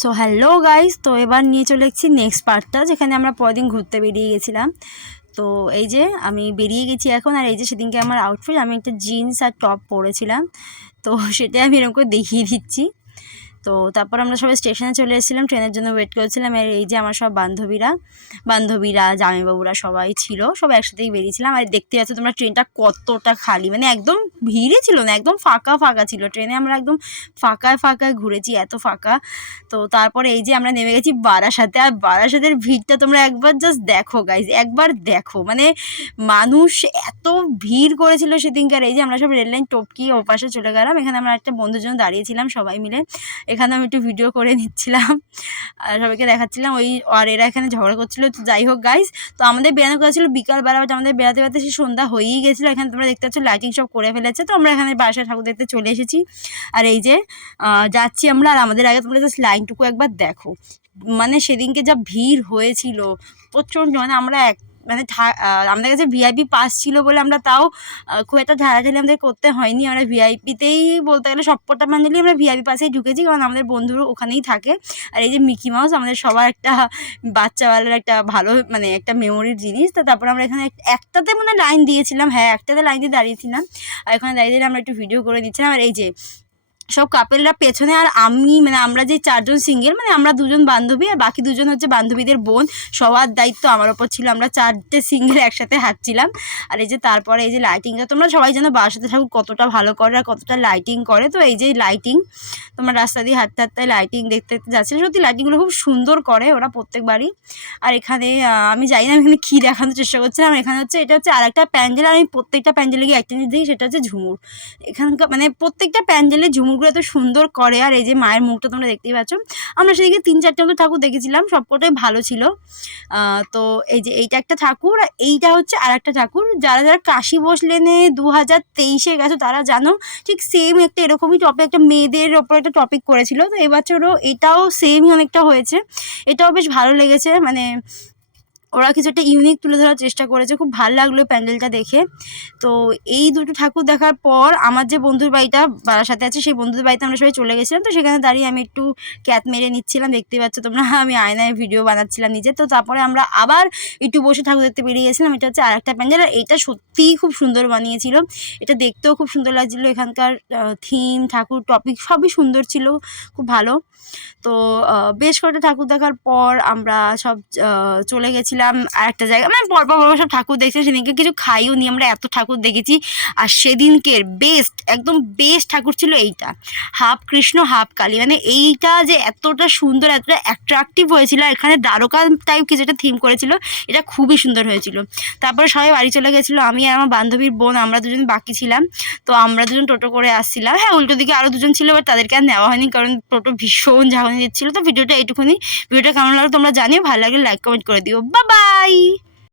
So hello guys, তো এবার নিয়ে চলে এসেছি নেক্সট পার্টটা, যেখানে আমরা পরের দিন ঘুরতে বেরিয়ে গেছিলাম। তো এই যে আমি বেরিয়ে গেছি এখন, আর এই যে সেদিনকে আমার আউটফিট, আমি একটা জিন্স আর টপ পরেছিলাম, তো সেটাই আমি এরকম করে দেখিয়ে দিচ্ছি। তো তারপর আমরা সবাই স্টেশনে চলে এসেছিলাম, ট্রেনের জন্য ওয়েট করেছিলাম। আর এই যে আমার সব বান্ধবীরা জামাইবাবুরা সবাই ছিল, সবাই একসাথেই বেরিয়েছিলাম। আর দেখতে পাচ্ছ তোমরা ট্রেনটা কতটা খালি, মানে একদম ভিড়ই ছিল না, একদম ফাঁকা ফাঁকা ছিল ট্রেনে। আমরা একদম ফাঁকায় ফাঁকায় ঘুরেছি, এত ফাঁকা। তো তারপরে এই যে আমরা নেমে গেছি বারাসাতে, আর বারাসাতের ভিড়টা তোমরা একবার জাস্ট দেখো গাইজ, একবার দেখো, মানে মানুষ এত ভিড় করেছিল সেদিনকার। এই যে আমরা সব রেল লাইন টপকিয়ে ওপাশে চলে গেলাম, এখানে আমরা একটা বন্ধুর জন্য দাঁড়িয়েছিলাম সবাই মিলে। এখানে আমি একটু ভিডিও করে নিচ্ছিলাম আর সবাইকে দেখাচ্ছিলাম ওই, আর এরা এখানে ঝগড়া করছিলো। তো যাই হোক গাইজ, তো আমাদের বেড়ানো করেছিল বিকালবেলা, বাট আমাদের বেড়াতে বেড়াতে সে সন্ধ্যা হয়েই গেছিলো। এখানে তোমরা দেখতে পাচ্ছ লাইটিং সব করে ফেলেছে। তো আমরা এখানে বাসায় ঠাকুর দেখতে চলে এসেছি, আর এই যে যাচ্ছি আমরা। আর আমাদের আগে তোমরা জাস্ট লাইনটুকু একবার দেখো, মানে সেদিনকে যা ভিড় হয়েছিল প্রচণ্ড, মানে আমরা আমাদের কাছে ভিআইপি পাস ছিল বলে আমরা তাও খুব একটা ঝাড়াঝাড়ি আমাদের করতে হয়নি। আমরা ভিআইপিতেই বলতে গেলে সবকটা প্যান্ডেলই আমরা ভিআইপি পাসেই ঢুকেছি, কারণ আমাদের বন্ধুরা ওখানেই থাকে। আর এই যে মিকি মাউস আমাদের সবার একটা বাচ্চাবেলার একটা ভালো, মানে একটা মেমোরির জিনিস। তো তারপর আমরা এখানে একটাতে মানে লাইন দিয়েছিলাম, হ্যাঁ একটাতে লাইন দিয়ে দাঁড়িয়েছিলাম, আর এখানে দাঁড়িয়ে আমরা একটু ভিডিও করে নিচ্ছিলাম। আর এই যে সব কাপেলরা পেছনে, আর আমি মানে আমরা যে চারজন সিঙ্গেল, মানে আমরা দুজন বান্ধবী আর বাকি দুজন হচ্ছে বান্ধবীদের বোন, সবার দায়িত্ব আমার ওপর ছিল। আমরা চারটে সিঙ্গেল একসাথে হাঁটছিলাম। আর এই যে তারপরে এই যে লাইটিংটা, তোমরা সবাই জানো বারাসাতে ঠাকুর কতটা ভালো করে আর কতটা লাইটিং করে। তো এই যে লাইটিং, তোমরা রাস্তা দিয়ে হাঁটতে হাঁটতে লাইটিং দেখতে দেখতে যাচ্ছিলে, সত্যি লাইটিংগুলো খুব সুন্দর করে ওরা প্রত্যেকবারই। আর এখানে আমি জানি না আমি এখানে কী দেখানোর চেষ্টা করছিলাম। এখানে হচ্ছে এটা হচ্ছে আর একটা প্যান্ডেল, আর আমি প্রত্যেকটা প্যান্ডেলে গিয়ে একটা জিনিস দিই, সেটা হচ্ছে ঝুমুর। এখানকার মানে প্রত্যেকটা প্যান্ডেলে ঝুমুরগুলো এত সুন্দর করে। আর এই যে মায়ের মুখটা তোমরা দেখতেই পাচ্ছ। আমরা সেদিকে 3-4টে মতো ঠাকুর দেখেছিলাম, সবকটাই ভালো ছিল। তো এই যে এইটা একটা ঠাকুর, আর এইটা হচ্ছে আর একটা ঠাকুর। যারা যারা কাশী বোস লেনে 2023-এ গেছো তারা জানো, ঠিক সেম একটা এরকমই টপিক, একটা মেয়েদের ওপর একটা টপিক করেছিল। তো এবছরও এটাও সেমই অনেকটা হয়েছে, এটাও বেশ ভালো লেগেছে। মানে ওরা কিছু একটা ইউনিক তুলে ধরার চেষ্টা করেছে, খুব ভালো লাগলো প্যান্ডেলটা দেখে। তো এই দুটো ঠাকুর দেখার পর আমার যে বন্ধুর বাড়িটা বারাসাতে আছে, সেই বন্ধুদের বাড়িতে আমরা সবাই চলে গেছিলাম। তো সেখানে দাঁড়িয়ে আমি একটু ক্যাত মেরে নিচ্ছিলাম, দেখতে পাচ্ছ তোমরা, আমি আয়নায় ভিডিও বানাচ্ছিলাম নিজে। তো তারপরে আমরা আবার একটু বসে ঠাকুর দেখতে বেরিয়ে গেছিলাম। এটা হচ্ছে আর একটা প্যান্ডেল, আর এটা সত্যিই খুব সুন্দর বানিয়েছিল, এটা দেখতেও খুব সুন্দর লাগছিলো। এখানকার থিম, ঠাকুর, টপিক সবই সুন্দর ছিল, খুব ভালো। তো বেশ কয়েকটা ঠাকুর দেখার পর আমরা সব চলে গেছিলাম আর একটা জায়গা, মানে পরপর সব ঠাকুর দেখছি। সেদিনকে কিছু খাইও নি, আমরা এত ঠাকুর দেখেছি। আর সেদিনকের বেস্ট, একদম বেস্ট ঠাকুর ছিল এইটা, হাফ কৃষ্ণ হাফ কালী। মানে এইটা যে এতটা সুন্দর, এতটা অ্যাট্রাকটিভ হয়েছিল, এখানে দ্বারকা টাইপ কিছু একটা থিম করেছিল, এটা খুবই সুন্দর হয়েছিল। তারপরে সবাই বাড়ি চলে গেছিলো, আমি আর আমার বান্ধবীর বোন আমরা দুজন বাকি ছিলাম। তো আমরা দুজন টোটো করে আসছিলাম, হ্যাঁ উল্টো দিকে আরও দুজন ছিল, বাট তাদেরকে আর নেওয়া হয়নি, কারণ টোটো ভীষণ ঝাঁকুনি দিচ্ছিলো। তো ভিডিওটা এইটুকুনি, ভিডিওটা কেমন লাগলো তোমরা জানিও, ভালো লাগলে লাইক কমেন্ট করে দিও। Bye bye.